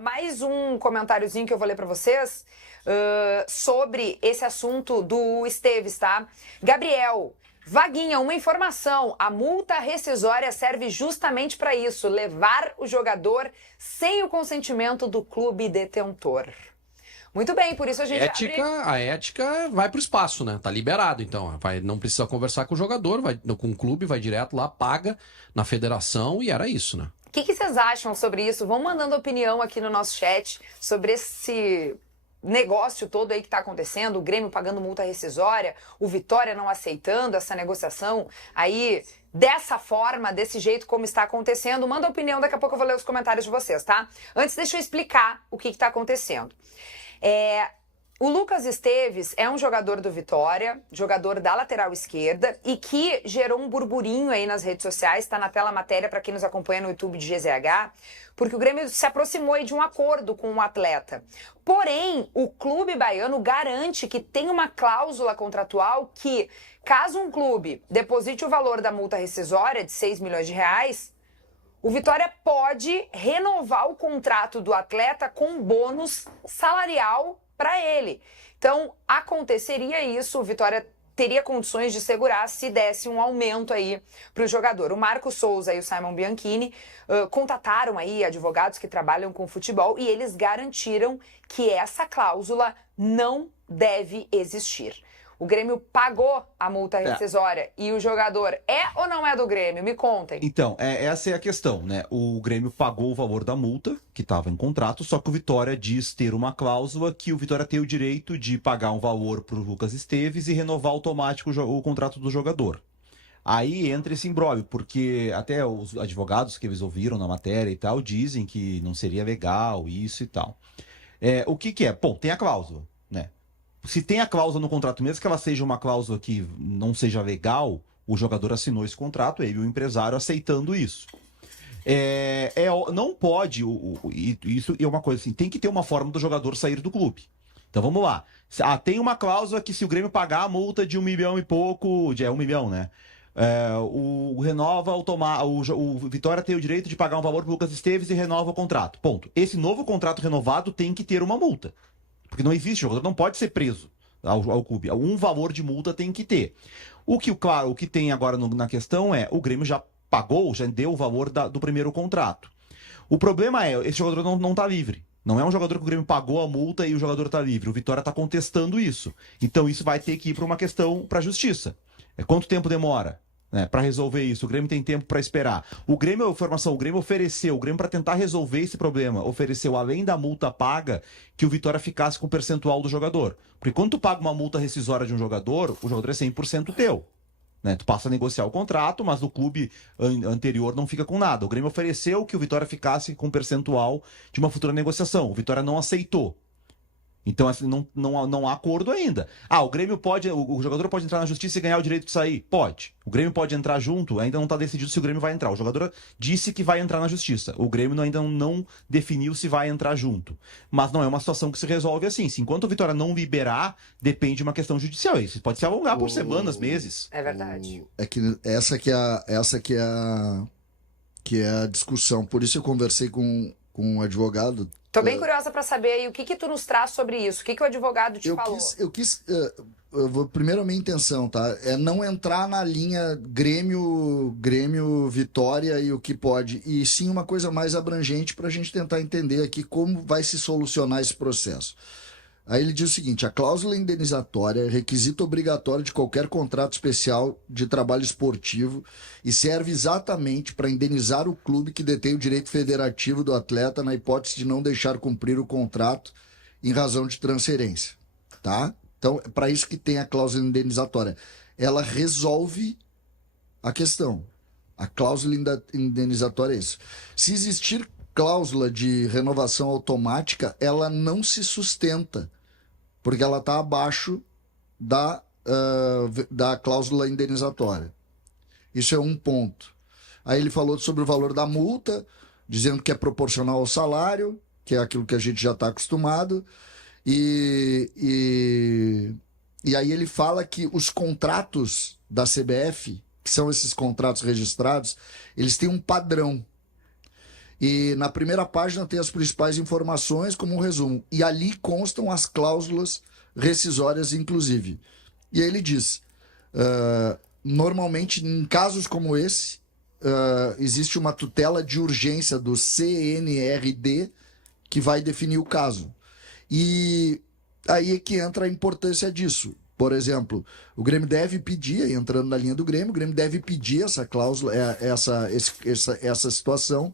Mais um comentáriozinho que eu vou ler para vocês sobre esse assunto do Esteves, tá? Gabriel, Vaguinha, uma informação. A multa rescisória serve justamente para isso, levar o jogador sem o consentimento do clube detentor. Muito bem, por isso a gente A ética vai pro espaço, né? Tá liberado, então. Não precisa conversar com o jogador, vai com o clube, vai direto lá, paga na federação e era isso, né? O que vocês acham sobre isso? Vão mandando opinião aqui no nosso chat sobre esse negócio todo aí que tá acontecendo, o Grêmio pagando multa rescisória, o Vitória não aceitando essa negociação aí dessa forma, desse jeito como está acontecendo. Manda opinião, daqui a pouco eu vou ler os comentários de vocês, tá? Antes, deixa eu explicar o que tá acontecendo. O Lucas Esteves é um jogador do Vitória, jogador da lateral esquerda e que gerou um burburinho aí nas redes sociais, está na tela a matéria para quem nos acompanha no YouTube de GZH, porque o Grêmio se aproximou aí de um acordo com o atleta. Porém, o clube baiano garante que tem uma cláusula contratual que, caso um clube deposite o valor da multa rescisória de 6 milhões de reais, o Vitória pode renovar o contrato do atleta com bônus salarial para ele. Então, aconteceria isso, o Vitória teria condições de segurar se desse um aumento aí para o jogador. O Marco Souza e o Simon Bianchini contataram aí advogados que trabalham com futebol e eles garantiram que essa cláusula não deve existir. O Grêmio pagou a multa rescisória e o jogador é ou não é do Grêmio? Me contem. Então, essa é a questão, né? O Grêmio pagou o valor da multa, que estava em contrato, só que o Vitória diz ter uma cláusula que o Vitória tem o direito de pagar um valor para o Lucas Esteves e renovar automático o contrato do jogador. Aí entra esse imbróglio, porque até os advogados que eles ouviram na matéria e tal dizem que não seria legal isso e tal. O que é? Bom, tem a cláusula, né? Se tem a cláusula no contrato, mesmo que ela seja uma cláusula que não seja legal, o jogador assinou esse contrato, ele e o empresário aceitando isso. Não pode, isso é uma coisa assim, tem que ter uma forma do jogador sair do clube. Então vamos lá. Tem uma cláusula que se o Grêmio pagar a multa de 1 milhão e pouco, é 1 milhão, né? O Vitória tem o direito de pagar um valor pro Lucas Esteves e renova o contrato. Ponto. Esse novo contrato renovado tem que ter uma multa. Porque não existe, o jogador não pode ser preso ao clube. Um valor de multa tem que ter. O que tem agora na questão é, o Grêmio já pagou, já deu o valor do primeiro contrato. O problema é, esse jogador não está livre. Não é um jogador que o Grêmio pagou a multa e o jogador está livre. O Vitória está contestando isso. Então isso vai ter que ir para uma questão para a justiça. Quanto tempo demora? Para resolver isso, o Grêmio tem tempo para esperar. O Grêmio ofereceu, o Grêmio para tentar resolver esse problema, ofereceu além da multa paga, que o Vitória ficasse com o percentual do jogador. Porque quando tu paga uma multa rescisória de um jogador, o jogador é 100% teu. Tu passa a negociar o contrato, mas o clube anterior não fica com nada. O Grêmio ofereceu que o Vitória ficasse com um percentual de uma futura negociação. O Vitória não aceitou. Então, assim, não há acordo ainda. O Grêmio pode. O jogador pode entrar na justiça e ganhar o direito de sair? Pode. O Grêmio pode entrar junto, ainda não está decidido se o Grêmio vai entrar. O jogador disse que vai entrar na justiça. O Grêmio ainda não definiu se vai entrar junto. Mas não é uma situação que se resolve assim. Se enquanto o Vitória não liberar, depende de uma questão judicial. Isso pode se alongar por semanas, meses. É verdade. Essa que é a discussão. Por isso eu conversei com um advogado. Tô bem curiosa para saber aí o que tu nos traz sobre isso. O que o advogado te falou? Primeiro, a minha intenção, tá? É não entrar na linha Grêmio, Vitória e o que pode. E sim uma coisa mais abrangente para a gente tentar entender aqui como vai se solucionar esse processo. Aí ele diz o seguinte: a cláusula indenizatória é requisito obrigatório de qualquer contrato especial de trabalho esportivo e serve exatamente para indenizar o clube que detém o direito federativo do atleta na hipótese de não deixar cumprir o contrato em razão de transferência, tá? Então, é para isso que tem a cláusula indenizatória. Ela resolve a questão. A cláusula indenizatória é isso. Se existir cláusula de renovação automática, ela não se sustenta, porque ela está abaixo da cláusula indenizatória. Isso é um ponto. Aí ele falou sobre o valor da multa, dizendo que é proporcional ao salário, que é aquilo que a gente já está acostumado, e aí ele fala que os contratos da CBF, que são esses contratos registrados, eles têm um padrão. E na primeira página tem as principais informações como um resumo. E ali constam as cláusulas rescisórias, inclusive. E aí ele diz, normalmente em casos como esse, existe uma tutela de urgência do CNRD que vai definir o caso. E aí é que entra a importância disso. Por exemplo, o Grêmio deve pedir, entrando na linha do Grêmio, o Grêmio deve pedir essa cláusula, essa situação,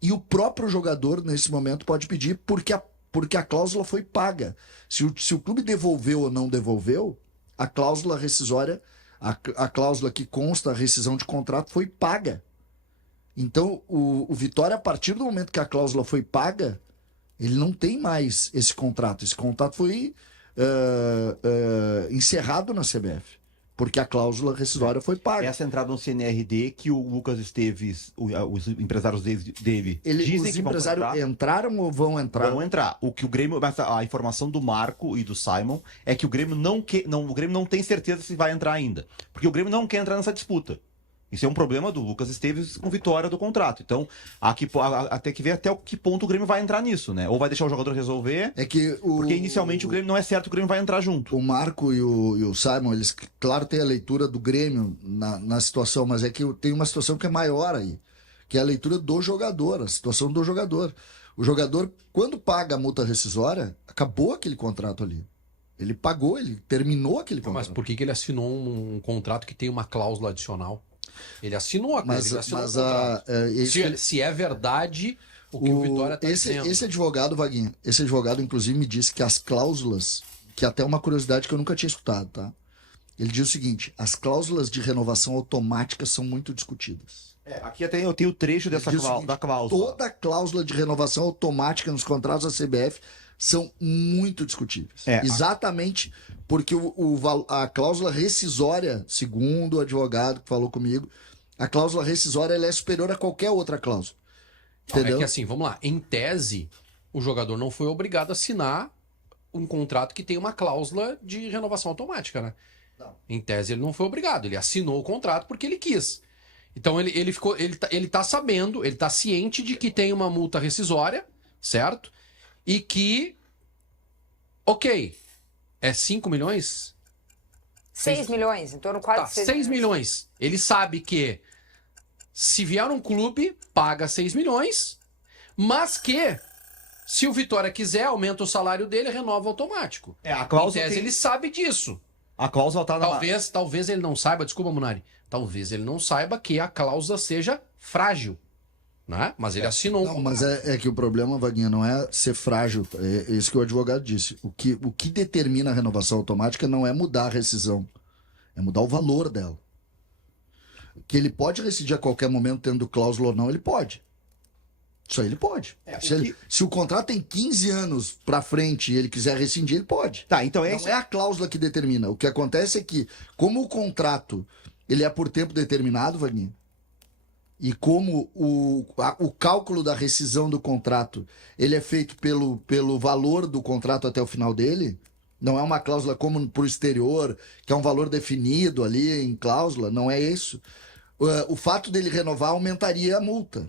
e o próprio jogador, nesse momento, pode pedir porque a cláusula foi paga. Se o clube devolveu ou não devolveu, a cláusula rescisória, a cláusula que consta a rescisão de contrato foi paga. Então, o Vitória, a partir do momento que a cláusula foi paga, ele não tem mais esse contrato. Esse contrato foi encerrado na CBF, porque a cláusula rescisória foi paga. Essa entrada no CNRD que o Lucas Esteves, os empresários dele dizem os que empresários vão entrar. Entraram ou vão entrar? Vão entrar. O que o Grêmio, mas a informação do Marco e do Simon é que o Grêmio o Grêmio não tem certeza se vai entrar ainda, porque o Grêmio não quer entrar nessa disputa. Isso é um problema do Lucas Esteves com vitória do contrato. Então, até que ver até que ponto o Grêmio vai entrar nisso, né? Ou vai deixar o jogador resolver, porque inicialmente o Grêmio não é certo que o Grêmio vai entrar junto. O Marco e o Simon, eles, claro, têm a leitura do Grêmio na situação, mas é que tem uma situação que é maior aí, que é a leitura do jogador, a situação do jogador. O jogador, quando paga a multa rescisória, acabou aquele contrato ali. Ele pagou, ele terminou aquele contrato. Mas por que ele assinou um contrato que tem uma cláusula adicional? Ele assinou a coisa, se é verdade o que o Vitória está dizendo. Esse advogado, Vaguinho, inclusive me disse que as cláusulas, que até uma curiosidade que eu nunca tinha escutado, tá? Ele diz o seguinte, as cláusulas de renovação automática são muito discutidas. Aqui até eu tenho o trecho da cláusula. Toda cláusula de renovação automática nos contratos da CBF são muito discutíveis. Exatamente porque a cláusula rescisória, segundo o advogado que falou comigo, a cláusula rescisória ela é superior a qualquer outra cláusula. Entendeu? É que assim, vamos lá, em tese, o jogador não foi obrigado a assinar um contrato que tem uma cláusula de renovação automática, né? Não. Em tese, ele não foi obrigado, ele assinou o contrato porque ele quis. Então ele tá sabendo, ele tá ciente de que tem uma multa rescisória, certo? E que, ok, é 5 milhões? 6 milhões, em torno quase 6 milhões. Ele sabe que se vier um clube, paga 6 milhões, mas que se o Vitória quiser, aumenta o salário dele, renova automático. A cláusula em tese, ele sabe disso. A cláusula tá Talvez ele não saiba, desculpa, Munari, talvez ele não saiba que a cláusula seja frágil. Né? Mas ele assinou. Não, mas é que o problema, Vaguinha, não é ser frágil. É isso que o advogado disse. O que determina a renovação automática não é mudar a rescisão. É mudar o valor dela. Que ele pode rescindir a qualquer momento, tendo cláusula ou não, ele pode. Isso aí ele pode. Se o contrato tem 15 anos pra frente e ele quiser rescindir, ele pode. Tá, então não é a cláusula que determina. O que acontece é que, como o contrato ele é por tempo determinado, Vaguinha, e como o cálculo da rescisão do contrato ele é feito pelo valor do contrato até o final dele, não é uma cláusula como pro exterior, que é um valor definido ali em cláusula, não é isso. O fato dele renovar aumentaria a multa.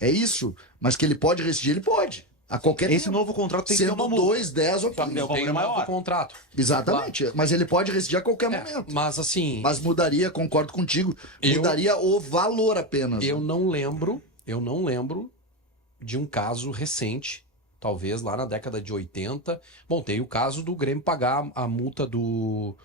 É isso, mas que ele pode rescindir, ele pode. A qualquer Esse tempo. novo contrato tem que ter Sendo uma multa. 2, 10 ou 15. Tem um novo contrato. Exatamente, mas ele pode rescindir a qualquer momento. Mas assim... Mas mudaria, concordo contigo, mudaria o valor apenas. Eu não lembro de um caso recente, talvez lá na década de 80. Bom, tem o caso do Grêmio pagar a multa do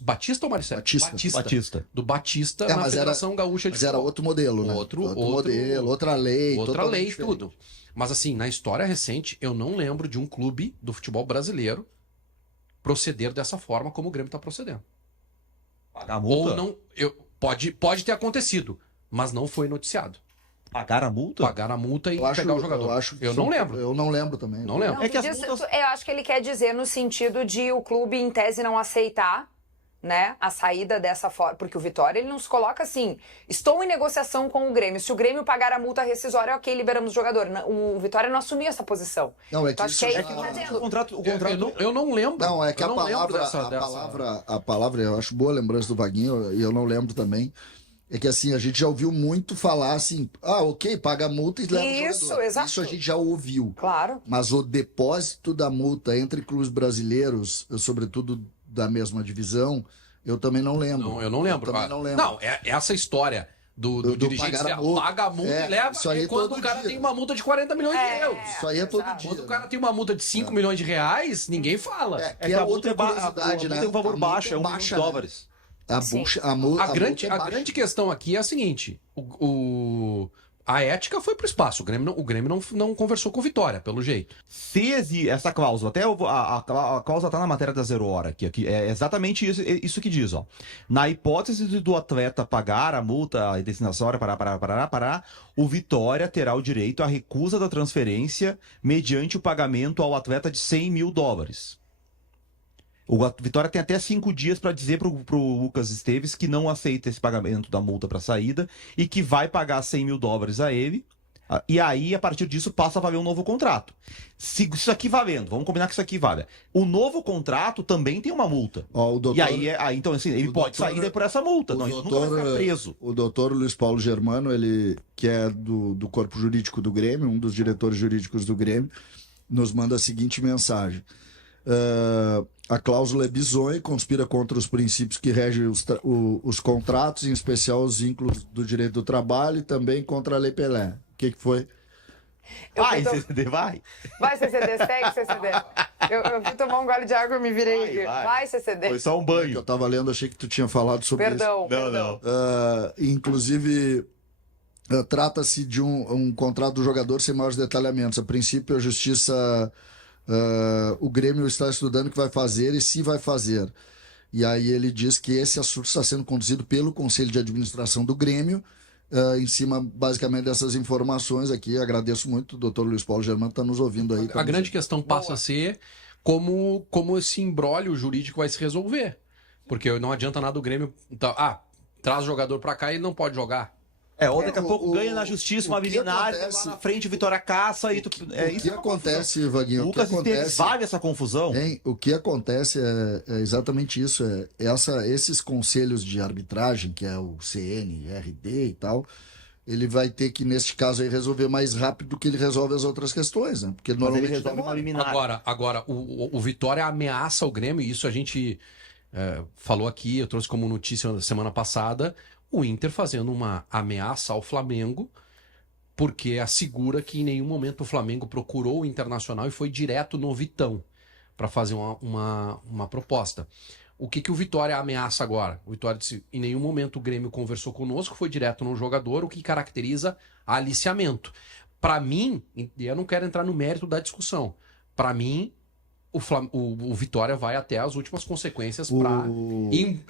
Batista ou Marcelo? Batista. Do Batista na Federação Gaúcha de Mas era outro modelo, né? Outro modelo, outra lei. Outra lei e diferente. tudo. Mas assim, na história recente, eu não lembro de um clube do futebol brasileiro proceder dessa forma como o Grêmio está procedendo. Pagar a multa? Ou não, pode ter acontecido, mas não foi noticiado. Pagar a multa? Pagar a multa e pegar o jogador. Eu não lembro. Eu não lembro também. Não lembro. Não, eu acho que ele quer dizer no sentido de o clube, em tese, não aceitar, né, a saída dessa forma. Porque o Vitória, ele não se coloca assim, estou em negociação com o Grêmio. Se o Grêmio pagar a multa rescisória, ok, liberamos o jogador. O Vitória não assumiu essa posição. Não, é que então, acho isso que é já... isso que ele tá dizendo. O contrato... Eu não lembro. Não, é que eu a palavra, eu acho boa a lembrança do Vaguinho, e eu não lembro também. É que assim, a gente já ouviu muito falar assim, ok, paga a multa e leva o Isso, jogador. exato. Isso a gente já ouviu. Claro. Mas o depósito da multa entre clubes brasileiros, sobretudo da mesma divisão, eu também não lembro. Não, eu não lembro. Eu também não lembro. Não, essa história do dirigente pagar a multa. paga a multa e leva isso aí é quando todo o cara dia. tem uma multa de 40 milhões de euros. Isso aí é todo exato. dia. Quando o cara tem uma multa de 5 milhões de reais, ninguém fala. É que a multa curiosidade, né? tem um valor A multa baixo, é $1 milhão. A Sim. multa A grande é baixa. questão aqui é a seguinte: a ética foi pro espaço. O Grêmio não conversou com o Vitória, pelo jeito. Se essa cláusula, até a cláusula tá na matéria da 0 hora aqui, é exatamente isso que diz, ó. Na hipótese do atleta pagar a multa indenizatória, o Vitória terá o direito à recusa da transferência mediante o pagamento ao atleta de $100 mil. O Vitória tem até 5 dias para dizer pro Lucas Esteves que não aceita esse pagamento da multa para saída e que vai pagar $100 mil a ele. E aí, a partir disso, passa a valer um novo contrato. Se isso aqui valendo, vamos combinar que isso aqui vale. O novo contrato também tem uma multa. Ó, o doutor, E aí, então, assim, ele pode sair por essa multa. Não, ele nunca vai ficar preso. O doutor Luiz Paulo Germano, ele, que é do corpo jurídico do Grêmio, um dos diretores jurídicos do Grêmio, nos manda a seguinte mensagem. A cláusula é bizonha e conspira contra os princípios que regem os contratos, em especial os vínculos do direito do trabalho e também contra a Lei Pelé. O que foi? Vai, CCD, vai. Vai, CCD, segue, CCD. Eu fui tomar um gole de água e me virei aqui. Vai, CCD. Foi só um Que banho. eu tava lendo, achei que tu tinha falado sobre Perdão. Não. inclusive, trata-se de um contrato do jogador sem maiores detalhamentos. A princípio, a Justiça, o Grêmio está estudando o que vai fazer e se vai fazer. E aí ele diz que esse assunto está sendo conduzido pelo Conselho de Administração do Grêmio, em cima, basicamente, dessas informações aqui. Agradeço muito, o doutor Luiz Paulo Germano está nos ouvindo aí. A grande questão passa a ser como esse imbróglio jurídico vai se resolver. Porque não adianta nada o Grêmio... traz o jogador pra cá e ele não pode jogar. Ou daqui a pouco ganha na justiça uma liminar, lá na frente Vitória caça e tu... O que acontece, Vaguinho? Lucas Esteves vale essa confusão? O que acontece é exatamente isso. Esses conselhos de arbitragem, que é o CN, RD e tal, ele vai ter que, neste caso, aí, resolver mais rápido do que ele resolve as outras questões, né? Porque Mas normalmente ele resolve uma liminar. Agora o Vitória ameaça o Grêmio, e isso a gente falou aqui, eu trouxe como notícia na semana passada, o Inter fazendo uma ameaça ao Flamengo, porque assegura que em nenhum momento o Flamengo procurou o Internacional e foi direto no Vitão para fazer uma proposta. O que o Vitória ameaça agora? O Vitória disse, em nenhum momento o Grêmio conversou conosco, foi direto no jogador, o que caracteriza aliciamento. Para mim, e eu não quero entrar no mérito da discussão, para mim, o Vitória vai até as últimas consequências para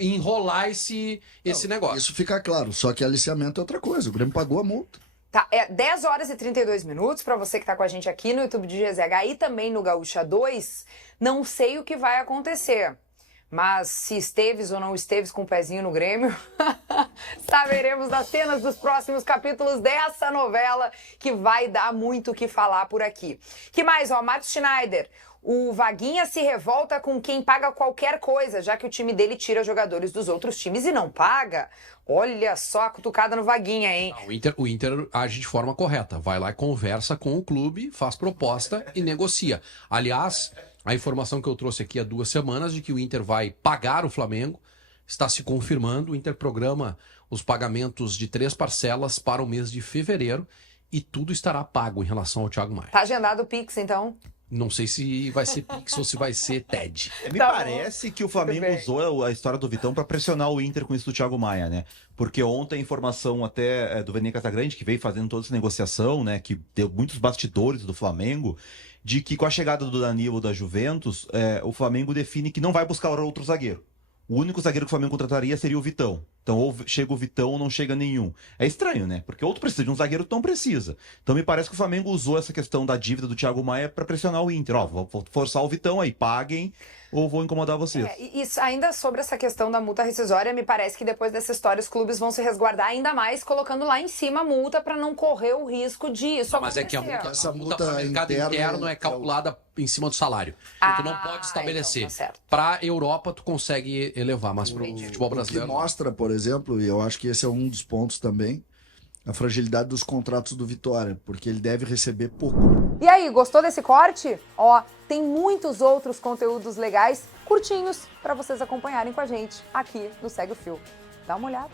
enrolar esse negócio. Isso fica claro, só que aliciamento é outra coisa. O Grêmio pagou a multa. Tá, 10 horas e 32 minutos para você que tá com a gente aqui no YouTube de GZH e também no Gaúcha 2. Não sei o que vai acontecer, mas se Esteves ou não Esteves com o pezinho no Grêmio, saberemos nas cenas dos próximos capítulos dessa novela que vai dar muito o que falar por aqui. Que mais, Marcos Schneider? O Vaguinha se revolta com quem paga qualquer coisa, já que o time dele tira jogadores dos outros times e não paga. Olha só a cutucada no Vaguinha, hein? Não, o Inter age de forma correta. Vai lá e conversa com o clube, faz proposta e negocia. Aliás, a informação que eu trouxe aqui há 2 semanas de que o Inter vai pagar o Flamengo está se confirmando. O Inter programa os pagamentos de 3 parcelas para o mês de fevereiro e tudo estará pago em relação ao Thiago Maia. Tá agendado o Pix, então? Não sei se vai ser Pix ou se vai ser TED. Me Tá parece que o Flamengo usou a história do Vitão para pressionar o Inter com isso do Thiago Maia, né? Porque ontem a informação até do Vene Casagrande, que veio fazendo toda essa negociação, né? Que deu muitos bastidores do Flamengo, de que com a chegada do Danilo da Juventus, o Flamengo define que não vai buscar outro zagueiro. O único zagueiro que o Flamengo contrataria seria o Vitão. Então, ou chega o Vitão ou não chega nenhum. É estranho, né? Porque outro precisa de um zagueiro, tu não precisa. Então, me parece que o Flamengo usou essa questão da dívida do Thiago Maia para pressionar o Inter. Vou forçar o Vitão aí, paguem ou vou incomodar vocês. Isso, ainda sobre essa questão da multa rescisória, me parece que depois dessa história os clubes vão se resguardar ainda mais, colocando lá em cima a multa para não correr o risco disso Mas é que a Essa multa multa para o mercado interna interno é calculada em cima do salário. Tu não pode estabelecer. Então tá certo. Para a Europa, tu consegue elevar, mas para o futebol O que brasileiro... mostra, por exemplo, e eu acho que esse é um dos pontos também, a fragilidade dos contratos do Vitória, porque ele deve receber pouco. E aí, gostou desse corte? Ó, tem muitos outros conteúdos legais, curtinhos, para vocês acompanharem com a gente aqui no Segue o Fio. Dá uma olhada.